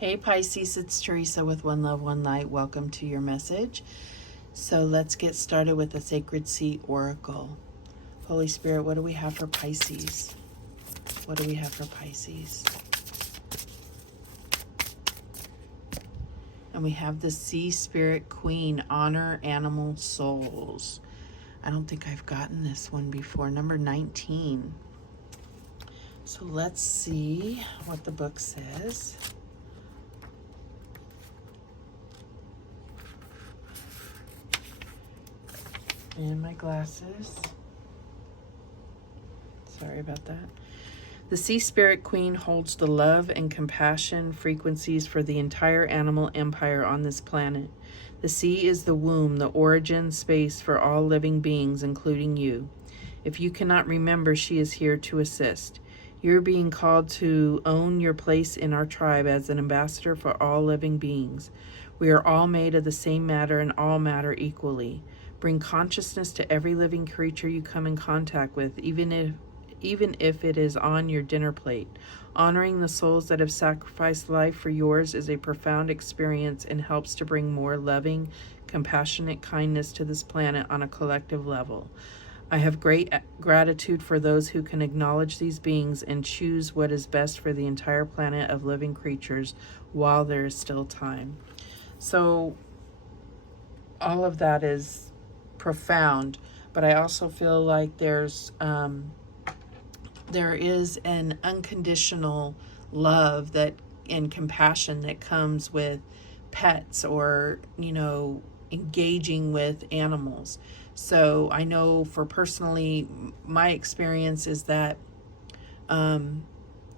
Hey Pisces, it's Teresa with One Love, One Light. Welcome to your message. So let's get started with the Sacred Seat Oracle. Holy Spirit, what do we have for Pisces? What do we have for Pisces? And we have the Sea Spirit Queen, Honor Animal Souls. I don't think I've gotten this one before. Number 19. So let's see what the book says. And my glasses. Sorry about that. The Sea Spirit Queen holds the love and compassion frequencies for the entire animal empire on this planet. The sea is the womb, the origin space for all living beings, including you. If you cannot remember, she is here to assist. You're being called to own your place in our tribe as an ambassador for all living beings. We are all made of the same matter and all matter equally. Bring consciousness to every living creature you come in contact with, even if it is on your dinner plate. Honoring the souls that have sacrificed life for yours is a profound experience and helps to bring more loving, compassionate kindness to this planet on a collective level. I have great gratitude for those who can acknowledge these beings and choose what is best for the entire planet of living creatures while there is still time. So all of that is profound, but I also feel like there is an unconditional love that and compassion that comes with pets or engaging with animals. So I know for personally my experience is that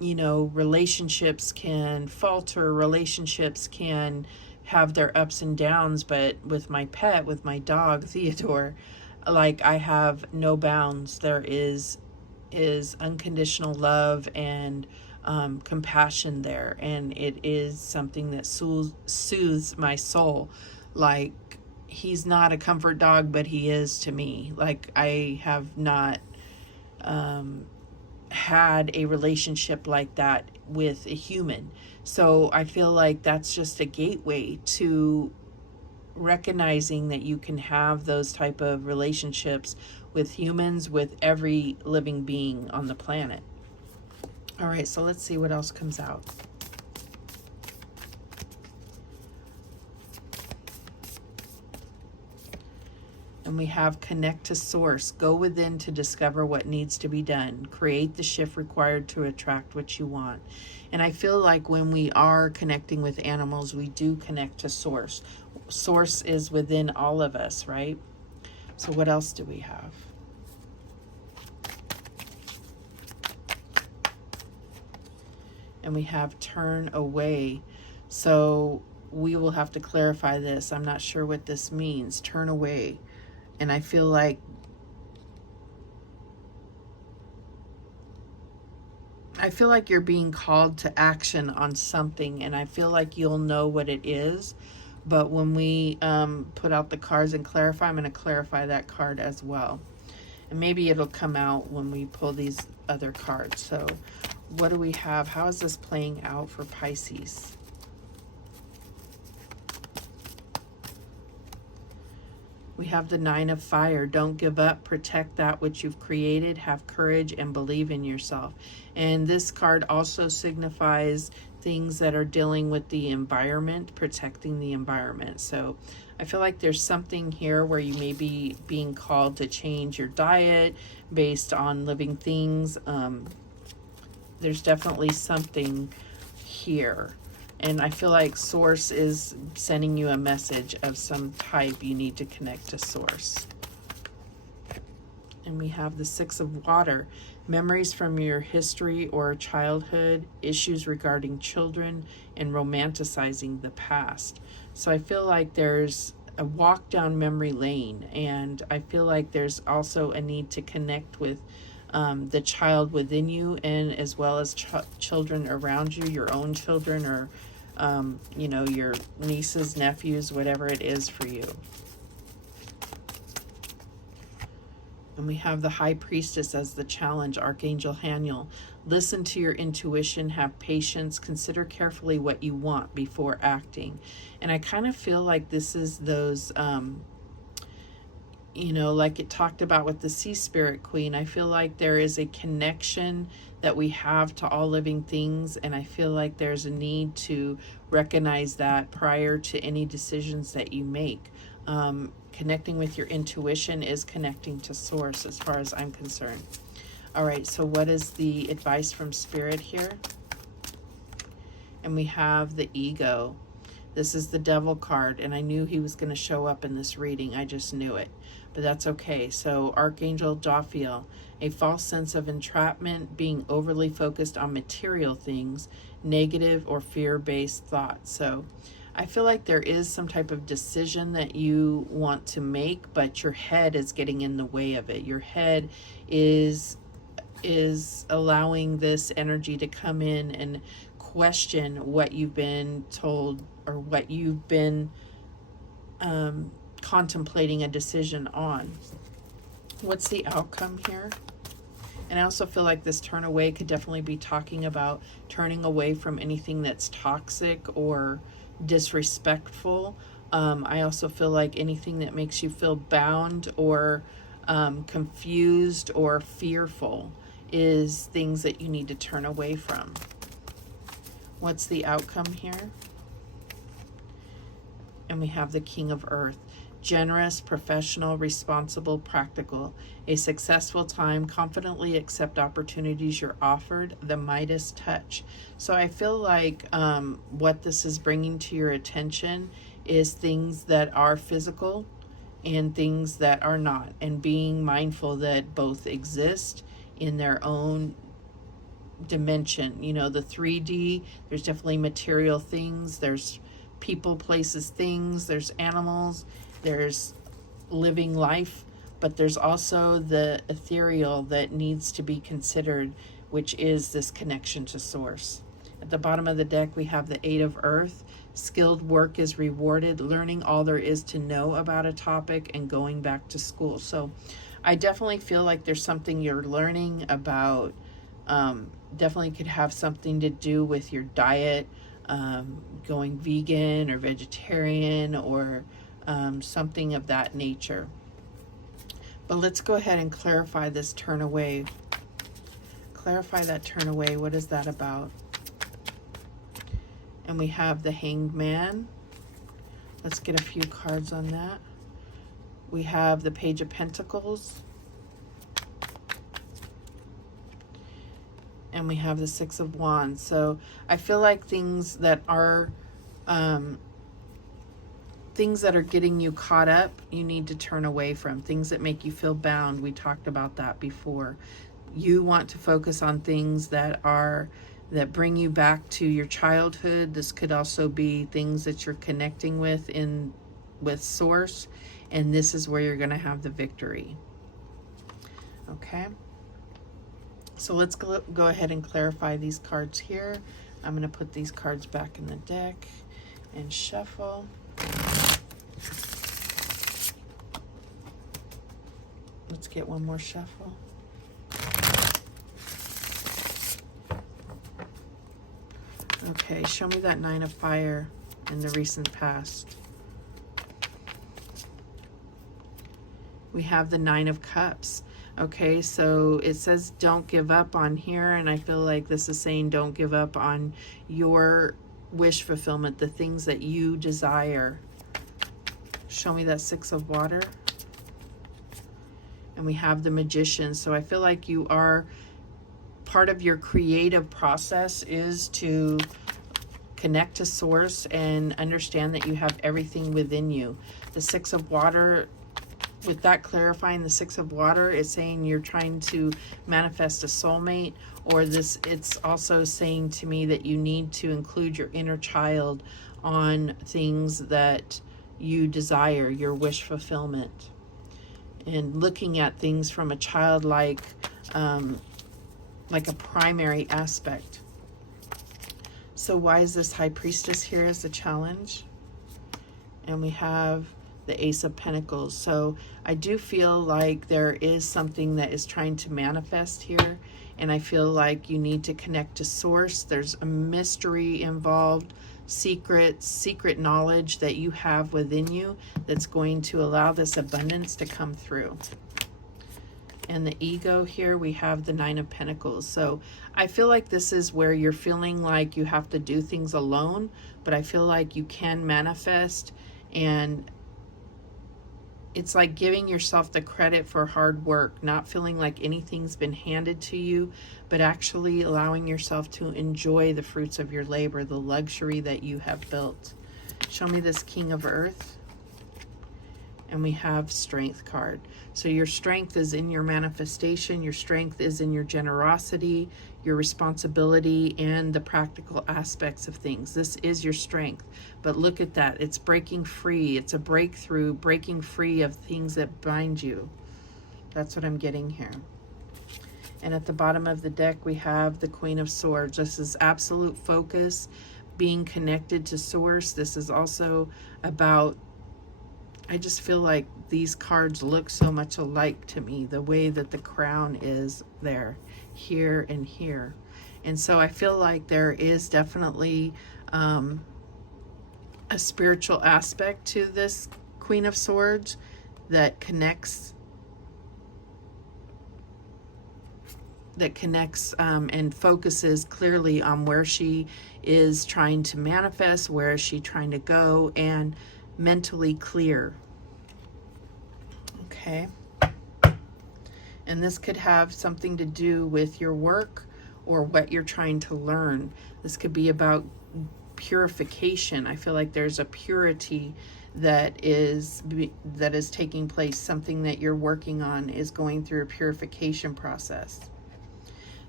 relationships can falter, relationships can have their ups and downs, but with my pet, with my dog Theodore, like I have no bounds. There is unconditional love and compassion there, and it is something that soothes my soul. Like, he's not a comfort dog, but he is to me. Like, I have not had a relationship like that with a human. So I feel like that's just a gateway to recognizing that you can have those type of relationships with humans, with every living being on the planet. All right, so let's see what else comes out. And we have connect to source. Go within to discover what needs to be done. Create the shift required to attract what you want. And I feel like when we are connecting with animals, we do connect to source. Source is within all of us, right? So what else do we have? And we have turn away. So we will have to clarify this. I'm not sure what this means. Turn away. And I feel like you're being called to action on something, and I feel like you'll know what it is. But when we put out the cards and clarify, I'm going to clarify that card as well. And maybe it'll come out when we pull these other cards. So what do we have? How is this playing out for Pisces? We have the Nine of Fire. Don't give up. Protect that which you've created. Have courage and believe in yourself. And this card also signifies things that are dealing with the environment, protecting the environment. So I feel like there's something here where you may be being called to change your diet based on living things. There's definitely something here. And I feel like source is sending you a message of some type. You need to connect to source. And we have the Six of Water. Memories from your history or childhood, issues regarding children, and romanticizing the past. So I feel like there's a walk down memory lane. And I feel like there's also a need to connect with the child within you, and as well as children around you, your own children, or your nieces, nephews, whatever it is for you. And we have the High Priestess as the challenge, Archangel Listen to your intuition, have patience, consider carefully what you want before acting. And I kind of feel like this is those, you know, like it talked about with the Sea Spirit Queen. I feel like there is a connection that we have to all living things, and I feel like there's a need to recognize that prior to any decisions that you make. Connecting with your intuition is connecting to source as far as I'm concerned. All right, so what is the advice from Spirit here? And we have the ego. This is the Devil card, and I knew he was going to show up in this reading. I just knew it, but that's okay. So Archangel Jophiel, a false sense of entrapment, being overly focused on material things, negative or fear-based thoughts. So I feel like there is some type of decision that you want to make, but your head is getting in the way of it. Your head is allowing this energy to come in and question what you've been told or what you've been contemplating a decision on. What's the outcome here? And I also feel like this turn away could definitely be talking about turning away from anything that's toxic or disrespectful. I also feel like anything that makes you feel bound or confused or fearful is things that you need to turn away from. What's the outcome here? And we have the King of Earth. Generous, professional, responsible, practical. A successful time. Confidently accept opportunities you're offered. The Midas touch. So I feel like what this is bringing to your attention is things that are physical and things that are not. And being mindful that both exist in their own dimension. You know, the 3D, there's definitely material things, there's people, places, things, there's animals, there's living life, but there's also the ethereal that needs to be considered, which is this connection to source. At the bottom of the deck, we have the 8 of Earth. Skilled work is rewarded, learning all there is to know about a topic and going back to school. So I definitely feel like there's something you're learning about. Definitely could have something to do with your diet, going vegan or vegetarian or something of that nature. But let's go ahead and clarify this turn away. Clarify that turn away. What is that about? And we have the Hanged Man. Let's get a few cards on that. We have the Page of Pentacles. And we have the 6 of Wands. So I feel like things that are getting you caught up, you need to turn away from. Things that make you feel bound. We talked about that before. You want to focus on things that bring you back to your childhood. This could also be things that you're connecting with source, and this is where you're going to have the victory. Okay. So let's go ahead and clarify these cards here. I'm going to put these cards back in the deck and shuffle. Let's get one more shuffle. Okay, show me that 9 of Fire in the recent past. We have the 9 of Cups. Okay, so it says don't give up on here, and I feel like this is saying don't give up on your wish fulfillment, the things that you desire. Show me that 6 of Water. And we have the Magician. So I feel like you are, part of your creative process is to connect to source and understand that you have everything within you. The 6 of Water, with that clarifying, the 6 of Water is saying you're trying to manifest a soulmate, or it's also saying to me that you need to include your inner child on things that you desire, your wish fulfillment, and looking at things from a childlike, like a primary aspect. So why is this High Priestess here as a challenge? And we have the Ace of Pentacles. So I do feel like there is something that is trying to manifest here, and I feel like you need to connect to source. There's a mystery involved, secret knowledge that you have within you that's going to allow this abundance to come through. And the ego here, we have the Nine of Pentacles. So I feel like this is where you're feeling like you have to do things alone, but I feel like you can manifest, and it's like giving yourself the credit for hard work, not feeling like anything's been handed to you, but actually allowing yourself to enjoy the fruits of your labor, the luxury that you have built. Show me this King of Earth. And we have Strength card. So your strength is in your manifestation. Your strength is in your generosity, your responsibility, and the practical aspects of things. This is your strength. But look at that. It's breaking free. It's a breakthrough, breaking free of things that bind you. That's what I'm getting here. And at the bottom of the deck, we have the Queen of Swords. This is absolute focus, being connected to source. This is also about, I just feel like these cards look so much alike to me, the way that the crown is there, here and here. And so I feel like there is definitely a spiritual aspect to this Queen of Swords that connects and focuses clearly on where she is trying to manifest, where is she trying to go, and mentally clear. Okay. And this could have something to do with your work or what you're trying to learn. This could be about purification. I feel like there's a purity that is taking place. Something that you're working on is going through a purification process.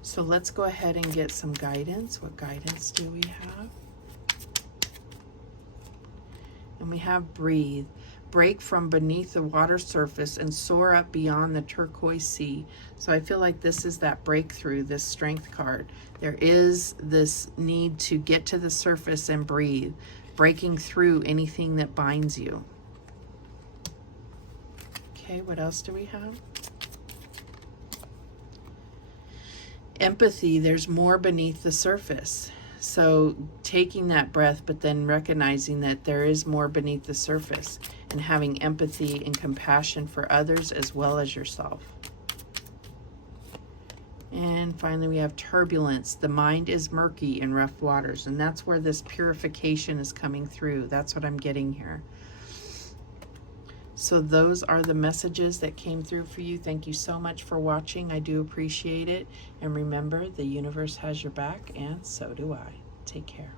So let's go ahead and get some guidance. What guidance do we have? And we have breathe. Break from beneath the water surface and soar up beyond the turquoise sea. So I feel like this is that breakthrough, this strength card. There is this need to get to the surface and breathe, breaking through anything that binds you. Okay, what else do we have? Empathy, there's more beneath the surface. So taking that breath, but then recognizing that there is more beneath the surface and having empathy and compassion for others as well as yourself. And finally, we have turbulence. The mind is murky in rough waters, and that's where this purification is coming through. That's what I'm getting here. So those are the messages that came through for you. Thank you so much for watching. I do appreciate it. And remember, the universe has your back, and so do I. Take care.